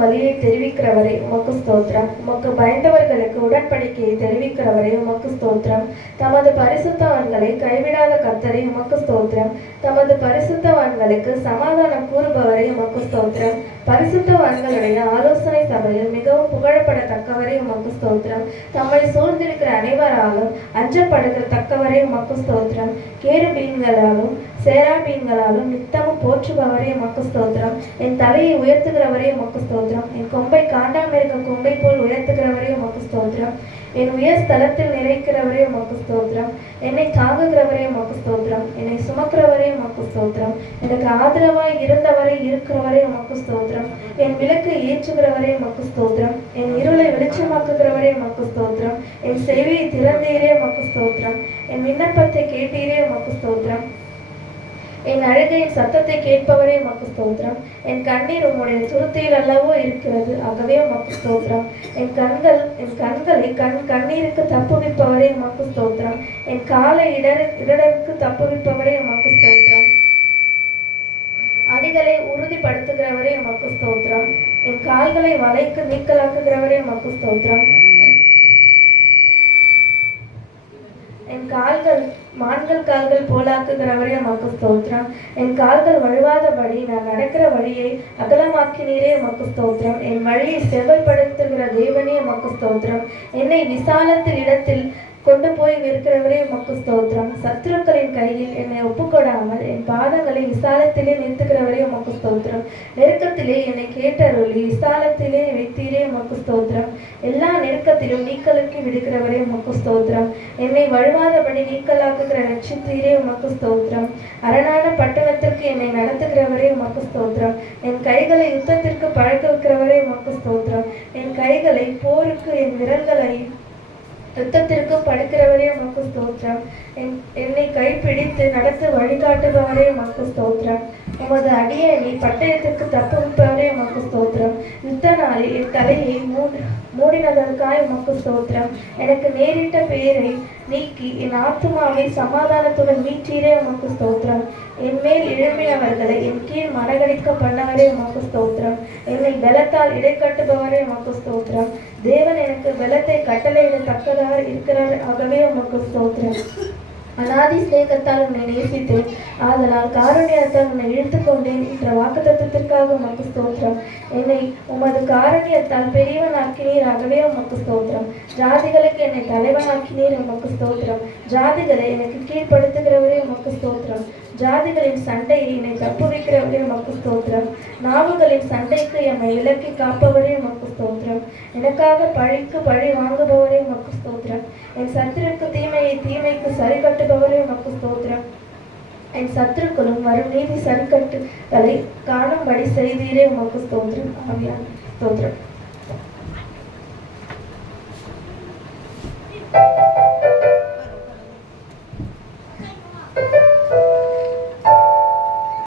நடக்கும் வழியை தெரிவிக்கிறவரே உமக்கு ஸ்தோத்திரம். உமக்கு பயந்தவர்களுக்கு உடன்படிக்கையை தெரிவிக்கிறவரே உமக்கு ஸ்தோத்திரம். தமது பரிசுத்தவான்களை கைவிடாத கர்த்தரே உமக்கு ஸ்தோத்திரம். தமது பரிசுத்தவான்களுக்கு சமாதானம் கூறுபவரே உமக்கு ஸ்தோத்திரம். பரிசுத்தவான்களுடைய ஆலோசனை சபையில் மிகவும் புகழப்படத்தக்கவரே உமக்கு ஸ்தோத்திரம். தம்மை சூழ்ந்திருக்கிற அனைவராலும் அஞ்சப்படுகிறத்தக்கவரே உமக்கு ஸ்தோத்திரம். கேருபீன்களாலும் சேராபீன்களாலும் நித்தமும் போற்றுபவரே உமக்கு ஸ்தோத்திரம். என் தலையை உயர்த்துகிறவரே உமக்கு ஸ்தோத்திரம். என் கொம்பை காண்டாமிருக கொம்பை போல் உயர்த்துகிறவரே உமக்கு ஸ்தோத்திரம். என் உயர் ஸ்தலத்தில் நிறைக்கிறவரே உமக்கு ஸ்தோத்திரம். என்னை தாங்குகிறவரே உமக்கு ஸ்தோத்திரம். என்னை சுமக்கிறவரே உமக்கு ஸ்தோத்திரம். எனக்கு ஆதரவாய் இருந்தவரை இருக்கிறவரே உமக்கு ஸ்தோத்திரம். என் விளக்கை ஏற்றுகிறவரே உமக்கு ஸ்தோத்திரம். என் இருளை வெளிச்சமாக்குகிறவரே உமக்கு ஸ்தோத்திரம். என் செவியை திறந்தீரே உமக்கு ஸ்தோத்திரம். என் விண்ணப்பத்தை கேட்டீரே உமக்கு ஸ்தோத்திரம். என் அழுகையின் சத்தத்தை கேட்பவரே உமக்கு ஸ்தோத்திரம். என் கண்ணீர் உம்முடைய துருத்தியில் அல்லவோ இருக்கிறது, ஆகவே உமக்கு ஸ்தோத்திரம். என் கண்களை கண்ணீருக்கு தப்புவிப்பவரே உமக்கு ஸ்தோத்திரம். என் காலை இடருக்கு தப்புவிப்பவரே உமக்கு ஸ்தோத்திரம். அடிகளை உறுதிப்படுத்துகிறவரே உமக்கு ஸ்தோத்திரம். என் கால்களை வலைக்கு நீக்கலாக்குகிறவரே உமக்கு ஸ்தோத்திரம். என் கால்கள் மான்கள் கால்கள் போலாக்குகிறவரே உமக்கு ஸ்தோத்திரம். என் கால்கள் வழுவாதபடி நான் நடக்கிற வழியை அகலமாக்கினீரே உமக்கு ஸ்தோத்திரம். என் வழியை செவ்வாய்ப்படுத்துகிற தேவனே உமக்கு ஸ்தோத்திரம். என்னை விசாலத்தில் இடத்தில் கொண்டு போய் நிற்கிறவரே உமக்கு ஸ்தோத்திரம். சத்துருக்களின் கையில் என்னை ஒப்புக்கொடாமல் என் பாதங்களை விசாலத்திலே நிறுத்துகிறவரே உமக்கு ஸ்தோத்திரம். நெருக்கத்திலே என்னை கேட்டருளி விசாலத்திலே வைத்தீரே உமக்கு ஸ்தோத்திரம். எல்லா நெருக்கத்திலும் நீக்கலுக்கு விடுகிறவரே உமக்கு ஸ்தோத்திரம். என்னை வழுவாதபடி நீக்கலாக்குகிற ரட்சித்தீரே உமக்கு ஸ்தோத்திரம். அரணான பட்டணத்திற்கு என்னை நடத்துகிறவரே உமக்கு ஸ்தோத்திரம். என் கைகளை யுத்தத்திற்கு பழக்க வைக்கிறவரே உமக்கு ஸ்தோத்திரம். என் கைகளை போருக்கு என் விரல்களை யுத்தத்திற்கு படுக்கிறவரே உமக்கு ஸ்தோத்திரம். என்னை கைப்பிடித்து நடத்து வழிகாட்டுபவரே உமக்கு ஸ்தோத்திரம். உமது அடியேனை பட்டயத்திற்கு தப்புவிப்பவரே உமக்கு ஸ்தோத்திரம். யுத்த நாளில் என் தலையை மூடினதற்காய் உமக்கு ஸ்தோத்திரம். எனக்கு நேரிட்ட பெயரை நீக்கி என் ஆத்துமாவை சமாதானத்துடன் மீட்டீரே உமக்கு ஸ்தோத்திரம். என் மேல் எழும்பினவர்களை என் கீழ் மனகடிக்க பண்ணவரே உமக்கு ஸ்தோத்திரம். என்னை பலத்தால் இடைக்கட்டுபவரே உமக்கு ஸ்தோத்திரம். தேவன் எனக்கு பலத்தை கட்டளையிடத்தக்கதாக இருக்கிறார், ஆகவே உமக்கு ஸ்தோத்திரம். அநாதி ஸ்நேகத்தால் உன்னை நேசித்தேன், ஆதலால் காருண்யத்தால் உன்னை இழுத்துக் கொண்டேன் என்ற வாக்குத்தத்தத்திற்காக உமக்கு ஸ்தோத்திரம். என்னை உமது காருண்யத்தால் பெரியவனாக்கினீர், ஆகவே உமக்கு ஸ்தோத்திரம். ஜாதிகளுக்கு என்னை தலைவனாக்கினீர், உமக்கு ஸ்தோத்திரம். ஜாதிகளை எனக்கு கீழ்ப்படுத்துகிறவரே உமக்கு ஸ்தோத்திரம். ஜாதிகளின் சண்டையை என்னை தப்புவிக்கிறவரே உமக்கு ஸ்தோத்திரம். நாவுகளின் சண்டைக்கு என்னை விலக்கி காப்பவரே உமக்கு ஸ்தோத்திரம். எனக்காக பழிக்கு பழி வாங்குபவரே உமக்கு ஸ்தோத்திரம். என் சத்துருக்கு தீமையை தீமைக்கு சரி கட்டுபவரே உமக்கு ஸ்தோத்திரம். என் சத்துருக்களும் வரும் நீதி சரிக்கட்டுகளை காணும்படி செய்தீரே உமக்கு ஸ்தோத்திரம். ஆவியான ஸ்தோத்திரம்.